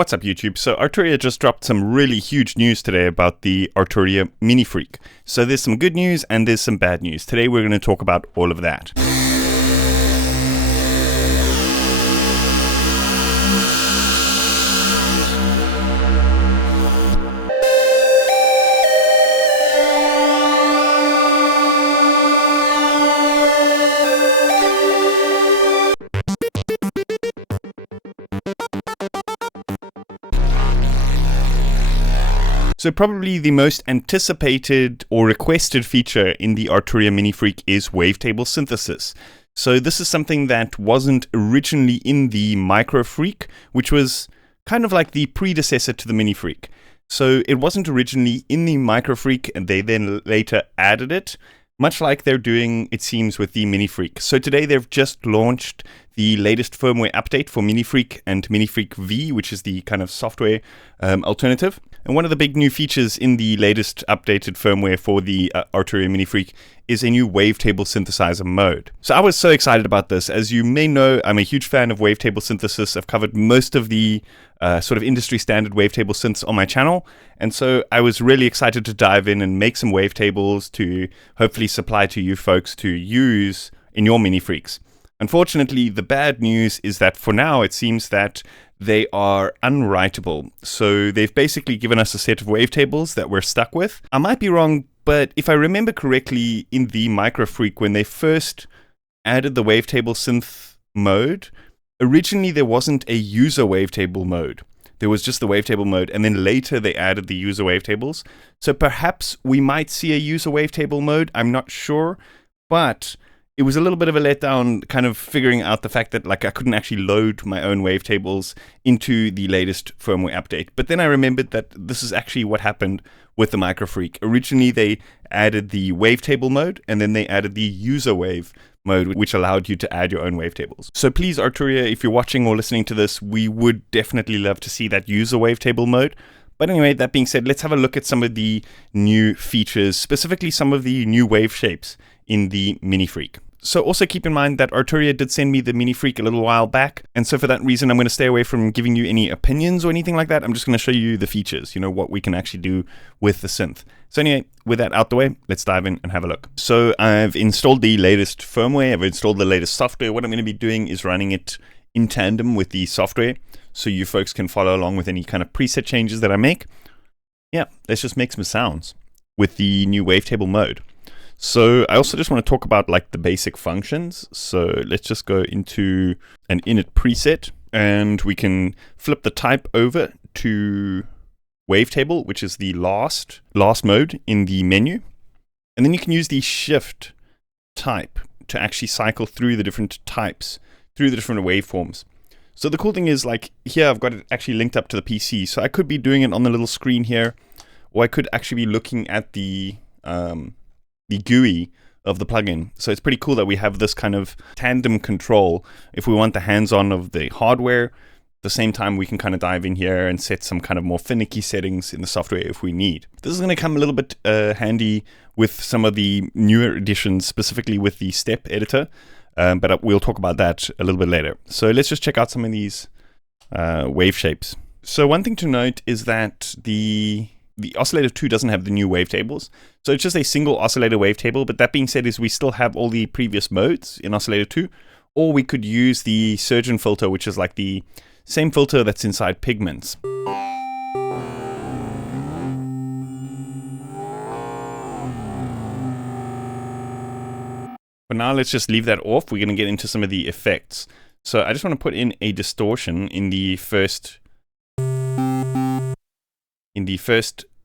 What's up YouTube? So Arturia just dropped some really huge news today about the Arturia MINIFREAK. So there's some good news and there's some bad news. Today we're going to talk about all of that. So probably the most anticipated or requested feature in the Arturia MINIFREAK is wavetable synthesis. So this is something that wasn't originally in the MicroFreak, which was kind of like the predecessor to the MINIFREAK. So it wasn't originally in the MicroFreak, and they then later added it, much like they're doing, it seems, with the MINIFREAK. So today they've just launched the latest firmware update for MINIFREAK and MINIFREAK V, which is the kind of software alternative. And one of the big new features in the latest updated firmware for the Arturia MINIFREAK is a new wavetable synthesizer mode. So I was so excited about this. As you may know, I'm a huge fan of wavetable synthesis. I've covered most of the sort of industry standard wavetable synths on my channel. And so I was really excited to dive in and make some wavetables to hopefully supply to you folks to use in your MINIFREAKs. Unfortunately, the bad news is that for now, it seems that they are unwritable. So they've basically given us a set of wavetables that we're stuck with. I might be wrong, but if I remember correctly, in the MicroFreak, when they first added the wavetable synth mode, originally there wasn't a user wavetable mode. There was just the wavetable mode, and then later they added the user wavetables. So perhaps we might see a user wavetable mode. I'm not sure, but it was a little bit of a letdown kind of figuring out the fact that like I couldn't actually load my own wavetables into the latest firmware update. But then I remembered that this is actually what happened with the MicroFreak. Originally they added the wavetable mode, and then they added the user wave mode, which allowed you to add your own wavetables. So please, Arturia, if you're watching or listening to this, we would definitely love to see that user wavetable mode. But anyway, that being said, let's have a look at some of the new features, specifically some of the new wave shapes in the MINIFREAK. So also keep in mind that Arturia did send me the MINIFREAK a little while back, and so for that reason I'm going to stay away from giving you any opinions or anything like that. I'm just going to show you the features, what we can actually do with the synth. So anyway, with that out the way, let's dive in and have a look. So I've installed the latest firmware, I've installed the latest software. What I'm going to be doing is running it in tandem with the software, so you folks can follow along with any kind of preset changes that I make. Yeah, let's just make some sounds with the new wavetable mode. So I also just want to talk about like the basic functions. So let's just go into an init preset, and we can flip the type over to wavetable, which is the last mode in the menu. And then you can use the shift type to actually cycle through the different types, through the different waveforms. So the cool thing is, like, here I've got it actually linked up to the PC. So I could be doing it on the little screen here, or I could actually be looking at the GUI of the plugin. So it's pretty cool that we have this kind of tandem control. If we want the hands-on of the hardware, at the same time we can kind of dive in here and set some kind of more finicky settings in the software if we need. This is going to come a little bit handy with some of the newer additions, specifically with the step editor, but we'll talk about that a little bit later. So let's just check out some of these wave shapes. So one thing to note is that the Oscillator 2 doesn't have the new wavetables. So it's just a single Oscillator wavetable, but that being said is we still have all the previous modes in Oscillator 2, or we could use the surgeon filter, which is like the same filter that's inside Pigments. But now let's just leave that off. We're going to get into some of the effects. So I just want to put in a distortion in the first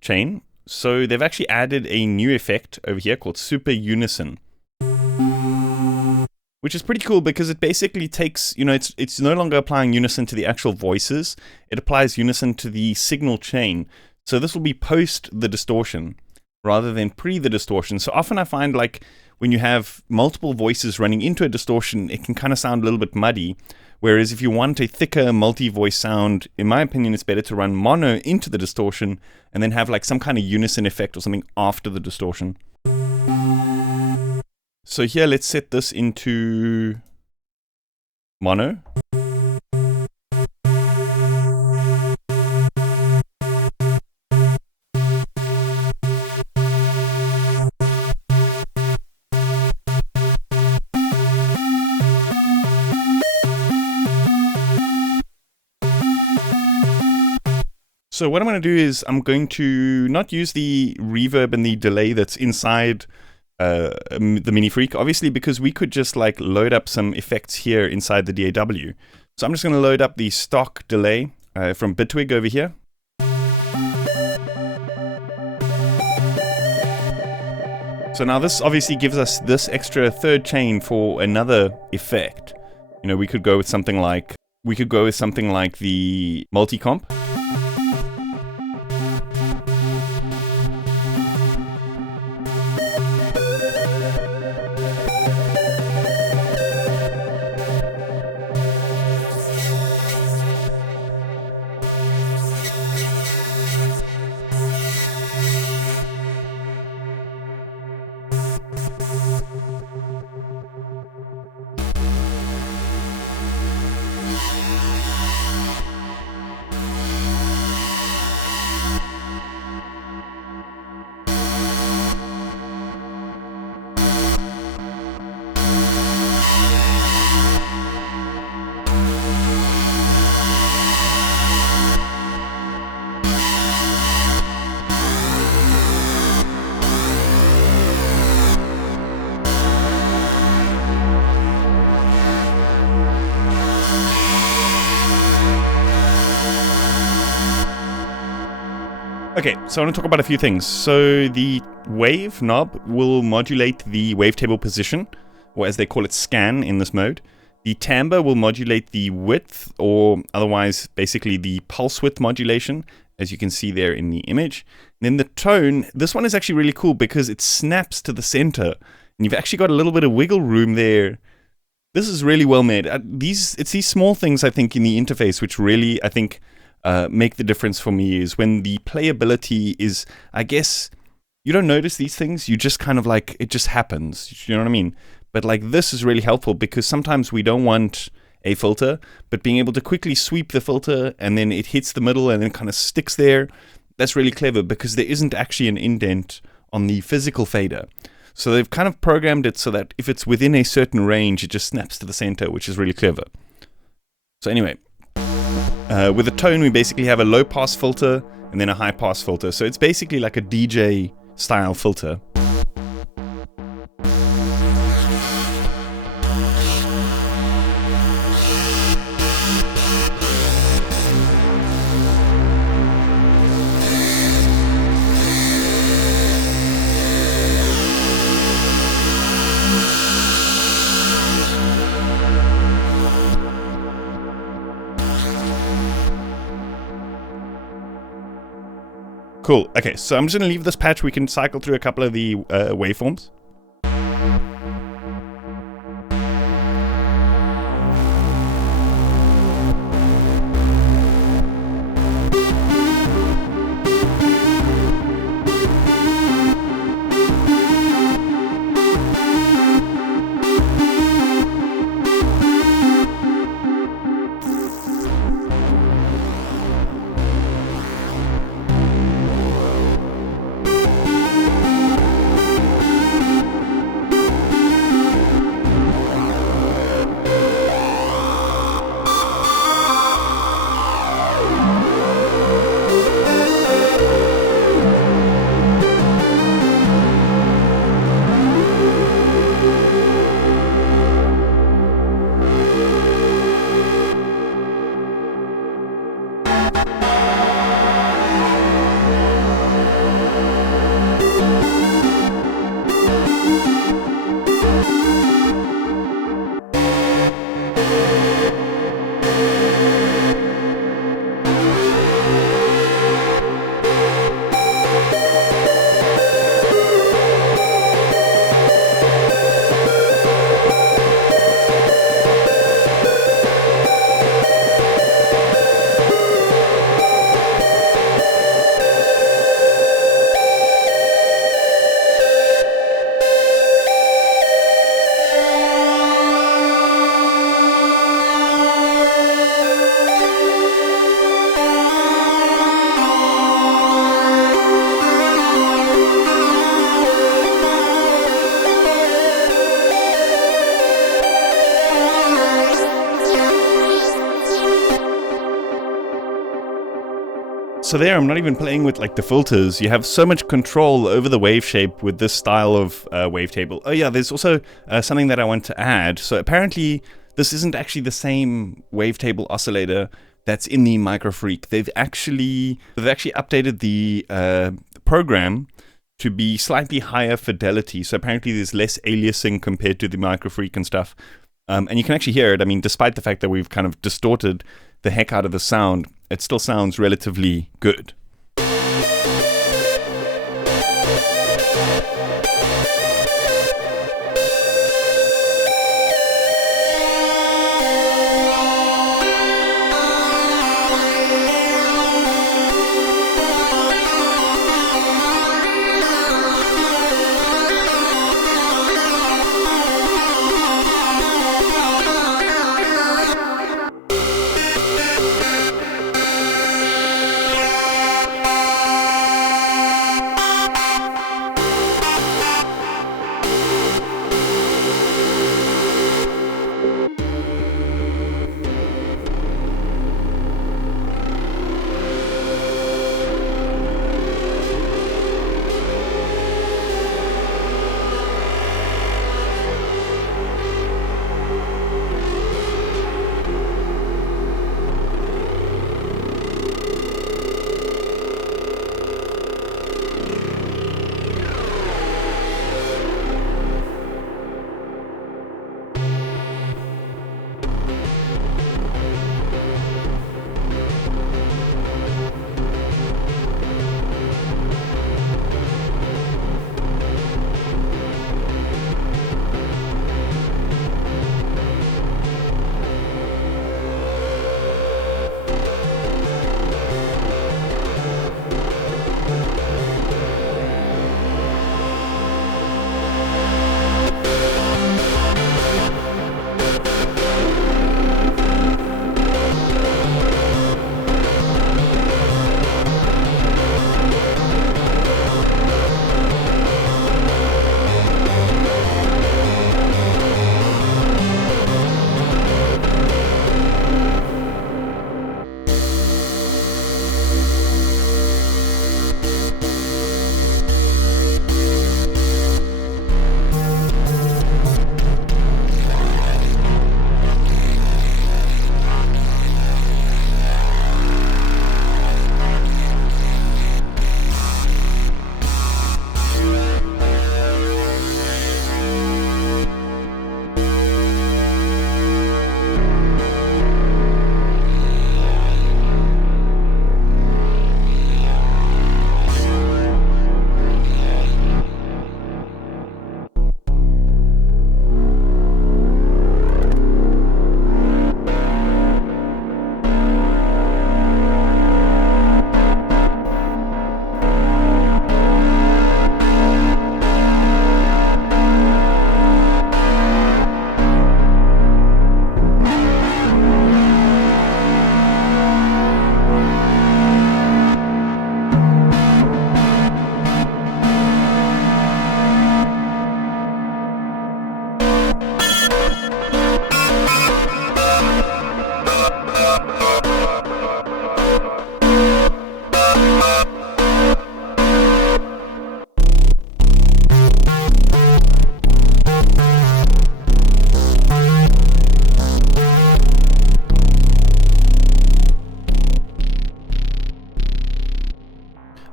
chain. So they've actually added a new effect over here called Super Unison, which is pretty cool because it basically takes, it's no longer applying unison to the actual voices. It applies unison to the signal chain. So this will be post the distortion rather than pre the distortion. So often I find, like, when you have multiple voices running into a distortion, it can kind of sound a little bit muddy. Whereas if you want a thicker multi-voice sound, in my opinion, it's better to run mono into the distortion and then have like some kind of unison effect or something after the distortion. So here, let's set this into mono. So what I'm going to do is I'm going to not use the reverb and the delay that's inside the MINIFREAK, obviously, because we could just like load up some effects here inside the DAW. So I'm just going to load up the stock delay from Bitwig over here. So now this obviously gives us this extra third chain for another effect. You know, we could go with something like the multi-comp. Okay, so I want to talk about a few things. So the wave knob will modulate the wavetable position, or as they call it, scan in this mode. The timbre will modulate the width, or otherwise basically the pulse width modulation, as you can see there in the image. And then the tone, this one is actually really cool because it snaps to the center, and you've actually got a little bit of wiggle room there. This is really well made. It's these small things, I think, in the interface which really, I think, make the difference for me, is when the playability is, I guess, you don't notice these things, you just kind of like, it just happens, you know what I mean? But like this is really helpful because sometimes we don't want a filter, but being able to quickly sweep the filter and then it hits the middle and then kind of sticks there, that's really clever because there isn't actually an indent on the physical fader. So they've kind of programmed it so that if it's within a certain range, it just snaps to the center, which is really clever. So anyway, with the tone, we basically have a low pass filter and then a high pass filter. So it's basically like a DJ style filter. Cool. Okay, so I'm just going to leave this patch. We can cycle through a couple of the waveforms. So there, I'm not even playing with like the filters. You have so much control over the wave shape with this style of wavetable. Oh yeah, there's also something that I want to add. So apparently this isn't actually the same wavetable oscillator that's in the MINIFREAK. They've actually updated the program to be slightly higher fidelity. So apparently there's less aliasing compared to the MINIFREAK and stuff. And you can actually hear it. I mean, despite the fact that we've kind of distorted the heck out of the sound, it still sounds relatively good.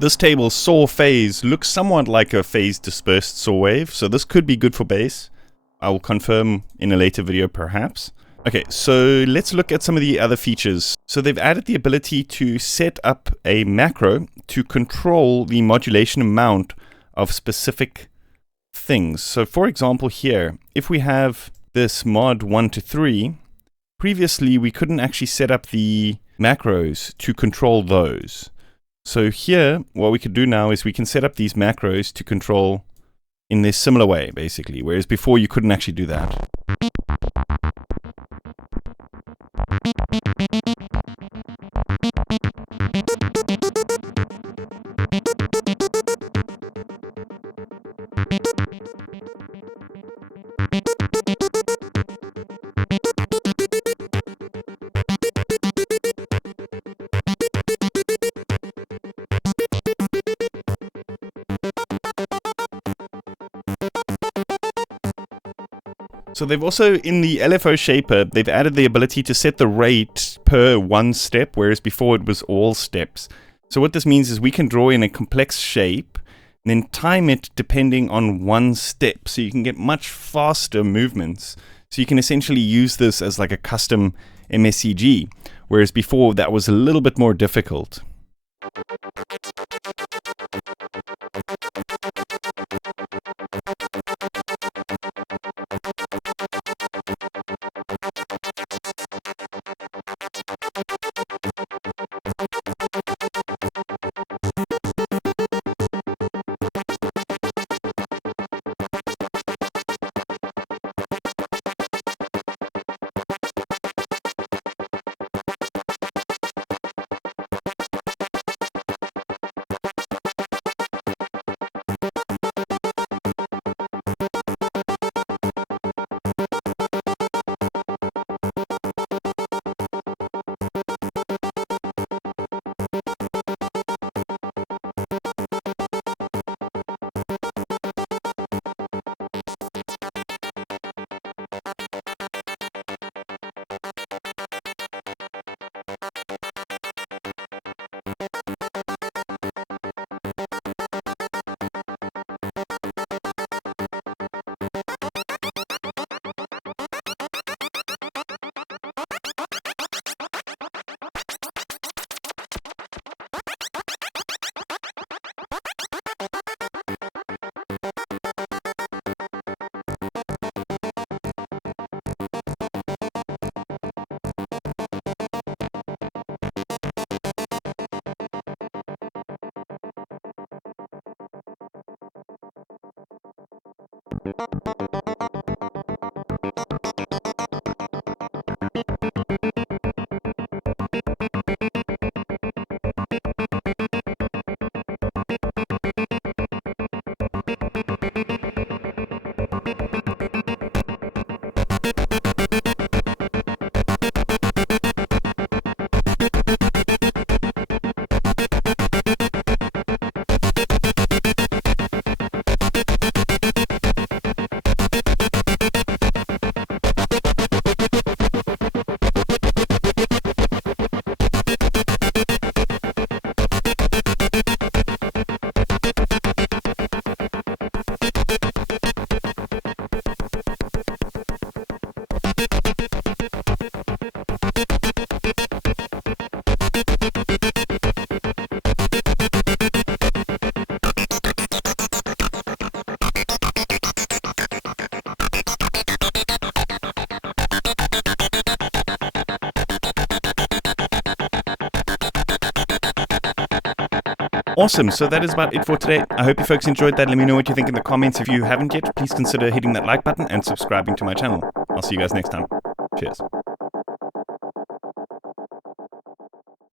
This table saw phase looks somewhat like a phase dispersed saw wave, so this could be good for bass. I will confirm in a later video perhaps. Okay, so let's look at some of the other features. So they've added the ability to set up a macro to control the modulation amount of specific things. So for example here, if we have this mod 1 to 3, previously we couldn't actually set up the macros to control those. So here, what we could do now is we can set up these macros to control in this similar way, basically, whereas before you couldn't actually do that. So they've also, in the LFO shaper, they've added the ability to set the rate per one step, whereas before it was all steps. So what this means is we can draw in a complex shape, and then time it depending on one step, so you can get much faster movements. So you can essentially use this as like a custom MSCG, whereas before that was a little bit more difficult. Awesome, so that is about it for today. I hope you folks enjoyed that. Let me know what you think in the comments. If you haven't yet, please consider hitting that like button and subscribing to my channel. I'll see you guys next time. Cheers.